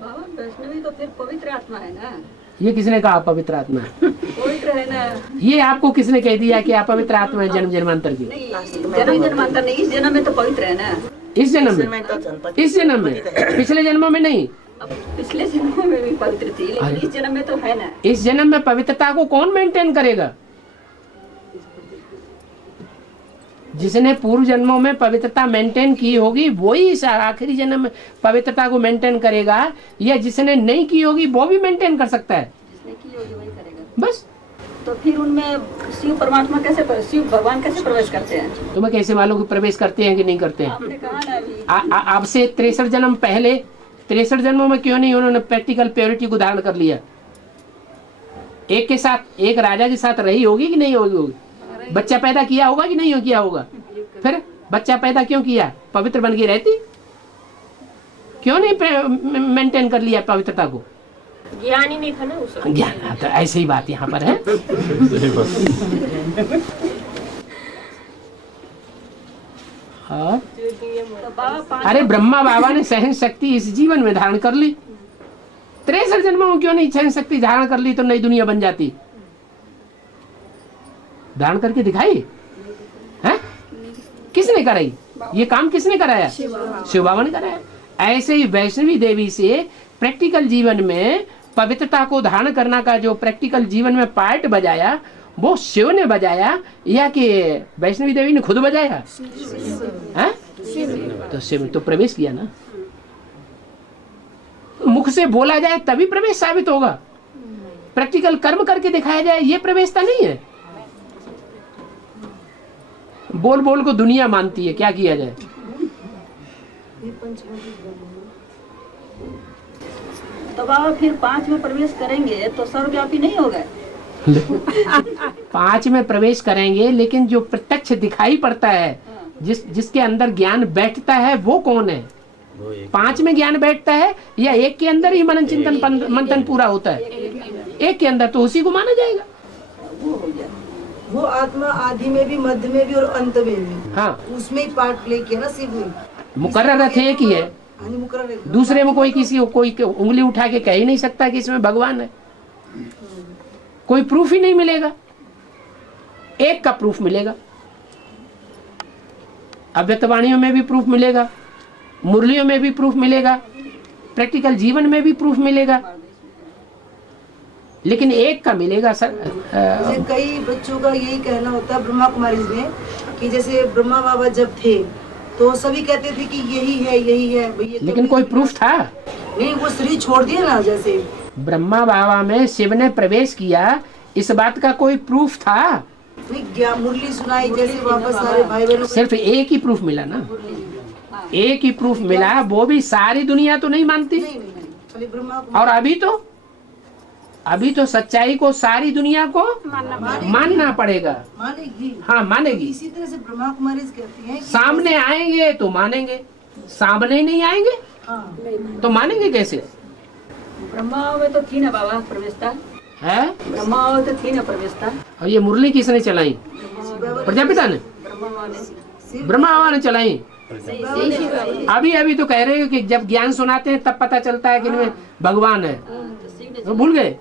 बाबा वैष्णवी तो फिर पवित्र आत्मा है ना? ये किसने कहा पवित्र आत्मा है? पवित्र है ना? ये आपको किसने कह दिया कि आप पवित्र आत्मा है जन्म जन्मांतर की? जन्म जन्मांतर नहीं, इस जन्म में तो पवित्र है ना। इस जन्म में? इस जन्म में, पिछले जन्मों में नहीं। अब पिछले जन्मों में भी पवित्र थी, लेकिन इस जन्म में तो है ना। इस जन्म में पवित्रता को कौन मेंटेन करेगा? जिसने पूर्व जन्मों में पवित्रता मेंटेन की होगी वही इस आखिरी जन्म में पवित्रता को मेंटेन करेगा, या जिसने नहीं की होगी वो भी मेंटेन कर सकता है? जिसने की होगी वही करेगा बस। तो फिर उनमें शिव परमात्मा कैसे, शिव भगवान कैसे प्रवेश करते हैं? तुम्हें कैसे मालूम कि प्रवेश करते हैं कि नहीं करते हैं? आपने कहा ना अभी। आपसे 63 जन्म पहले, 63 जन्मों में क्यों नहीं उन्होंने प्रैक्टिकल प्योरिटी को धारण कर लिया? एक के साथ, एक राजा के साथ रही होगी कि नहीं होगी? बच्चा पैदा किया होगा कि नहीं किया होगा? फिर बच्चा पैदा क्यों किया? पवित्र बन के रहती, क्यों नहीं मेंटेन कर लिया पवित्रता को? ज्ञान ही नहीं था ना उस ज्ञान, तो ऐसे ही बात यहाँ पर है। हाँ। अरे ब्रह्मा बाबा ने सहन शक्ति इस जीवन में धारण कर ली, 63 जन्मों में क्यों नहीं सहन शक्ति धारण कर ली तो नई दुनिया बन जाती? धारण करके दिखाई है? किसने कराई ये काम? किसने कराया? शिव बाबा ने कराया। ऐसे ही वैष्णवी देवी से प्रैक्टिकल जीवन में पवित्रता को धारण करना का जो प्रैक्टिकल जीवन में पार्ट बजाया वो शिव ने बजाया या कि वैष्णवी देवी ने खुद बजाया? है? तो शिव तो प्रवेश किया ना। मुख से बोला जाए तभी प्रवेश साबित होगा, प्रैक्टिकल कर्म करके दिखाया जाए ये प्रवेशता नहीं है। बोल बोल को दुनिया मानती है, क्या किया जाए? तो बाबा फिर 5 में प्रवेश करेंगे तो सर्वव्यापी नहीं होगा? 5 में प्रवेश करेंगे, लेकिन जो प्रत्यक्ष दिखाई पड़ता है, जिसके अंदर ज्ञान बैठता है वो कौन है? 5 में ज्ञान बैठता है या एक के अंदर ही मनन चिंतन मंथन पूरा होता है? एक के अंदर, तो उसी को माना जाएगा। वो हो गया। वो आत्मा आदि में भी, मध्य में भी और अंत में भी, हाँ, उसमें ही पार्ट प्ले किया ना शिव ने। मुकर्रर थे एक ही है, मुकर्रर है। दूसरे में कोई किसी को कोई उंगली उठा के कह ही नहीं सकता कि इसमें भगवान है। कोई प्रूफ ही नहीं मिलेगा, एक का प्रूफ मिलेगा। अव्यक्तवाणियों में भी प्रूफ मिलेगा, मुरलियों में भी प्रूफ मिलेगा, प्रैक्टिकल जीवन में भी प्रूफ मिलेगा, लेकिन एक का मिलेगा सर। जैसे कई बच्चों का यही कहना होता है ब्रह्मा कुमारी में कि जैसे ब्रह्मा बाबा जब थे तो सभी कहते थे कि यही है यही है भैया, लेकिन कोई प्रूफ था नहीं। वो शरीर छोड़ दिया ना, जैसे ब्रह्मा बाबा में शिव ने प्रवेश किया, इस बात का कोई प्रूफ था? क्या मुरली सुनाई जैसे वापस सारे भाई बहनों सिर्फ एक ही प्रूफ मिला ना, एक ही प्रूफ मिला, वो भी सारी दुनिया तो नहीं मानती। नहीं, ब्रह्मा और अभी तो सच्चाई को सारी दुनिया को मानना पड़ेगा। मानेगी, हाँ मानेगी। इसी तरह से ब्रह्मा कुमारी कहती हैं कि सामने आएंगे तो मानेंगे, सामने नहीं आएंगे तो मानेंगे कैसे? ब्रह्मा में तो थी ना बाबा प्रवेशता है, ब्रह्मा में तो थी ना प्रवेशता। और ये मुरली किसने चलाई? प्रजापिता ने, ब्रह्मा ने ब्रह्मा बाबा ने चलाई। अभी अभी तो कह रहे हो कि जब ज्ञान सुनाते हैं तब पता चलता है कि इनमें भगवान है, तो भूल गए।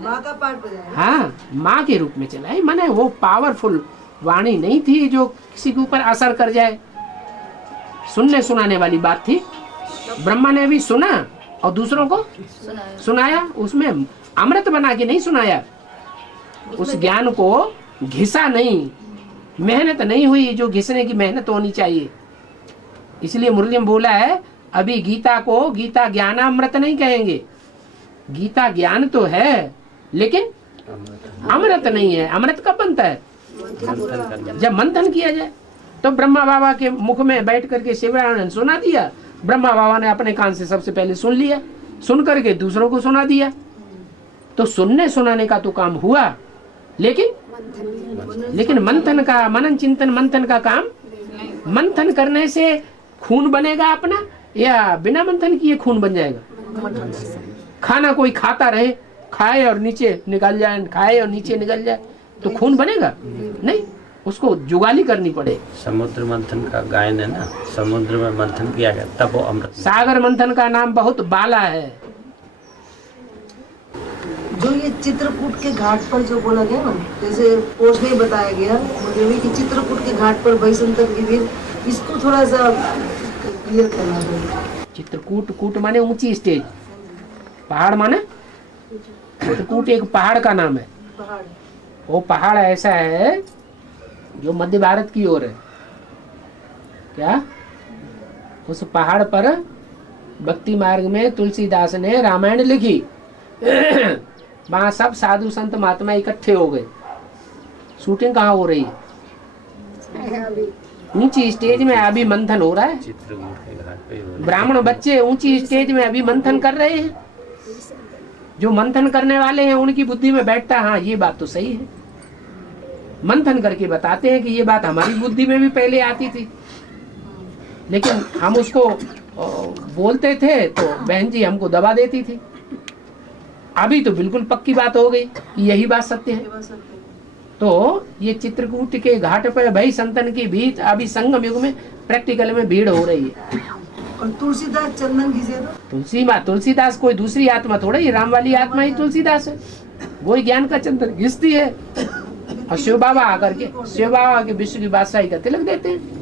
माँ का पाठ बजाया। हाँ, माँ के रूप में चला है। माने वो पावरफुल वाणी नहीं थी जो किसी के ऊपर असर कर जाए, सुनने सुनाने वाली बात थी। ब्रह्मा ने भी सुना और दूसरों को सुनाया, उसमें अमृत बना के नहीं सुनाया। उस ज्ञान को घिसा नहीं, मेहनत नहीं हुई जो घिसने की मेहनत होनी चाहिए। इसलिए मुरली में बोला है, अभी गीता को गीता ज्ञानामृत नहीं कहेंगे। गीता ज्ञान तो है लेकिन अमृत नहीं है। अमृत कब बनता है? जब मंथन किया जाए। तो ब्रह्मा बाबा के मुख में बैठ करके शिवरानंद सुना दिया, ब्रह्मा बाबा ने अपने कान से सबसे पहले सुन लिया, सुन करके दूसरों को सुना दिया। तो सुनने सुनाने का तो काम हुआ, लेकिन मंथन का, मनन चिंतन मंथन का काम, मंथन करने से खून बनेगा अपना, या बिना मंथन किए खून बन जाएगा? खाना कोई खाता रहे, खाए और नीचे निकल जाए, खाए और नीचे निकल जाए, तो खून बनेगा नहीं, उसको जुगाली करनी पड़े। समुद्र मंथन का गायन है ना, समुद्र में मंथन किया गया तब वो अमृत। सागर मंथन का नाम बहुत बाला है। जो ये चित्रकूट के घाट पर जो बोला गया ना, जैसे पोस्ट में बताया गया मुझे कि चित्रकूट के घाट पर भयसंतर की भीड़, इसको थोड़ा सा क्लियर करना पड़ेगा। चित्रकूट, कूट माने ऊंची स्टेज, पहाड़ माने चित्रकूट एक पहाड़ का नाम है। वो पहाड़ ऐसा है जो मध्य भारत की ओर है। क्या उस पहाड़ पर भक्ति मार्ग में तुलसीदास ने रामायण लिखी। वहां सब साधु संत महात्मा इकट्ठे हो गए। शूटिंग कहाँ हो रही है? ऊंची स्टेज में अभी मंथन हो रहा है। ब्राह्मण बच्चे ऊंची स्टेज में अभी मंथन कर रहे हैं। जो मंथन करने वाले हैं उनकी बुद्धि में बैठता, हाँ ये बात तो सही है। मंथन करके बताते हैं कि ये बात हमारी बुद्धि में भी पहले आती थी, लेकिन हम उसको बोलते थे तो बहन जी हमको दबा देती थी। अभी तो बिल्कुल पक्की बात हो गई कि यही बात सत्य है। तो ये चित्रकूट के घाट पर भाई संतन की भीड़ अभी संगम युग में प्रैक्टिकल में भीड़ हो रही है। और तुलसीदास चंदन घिसे तो तुलसीदास कोई दूसरी आत्मा थोड़ा ही, राम वाली आत्मा ही तुलसीदास है। वही ज्ञान का चंदन घिसती है और शिव बाबा आकर के, शिव बाबा के विश्व की बादशाही का तिलक देते हैं।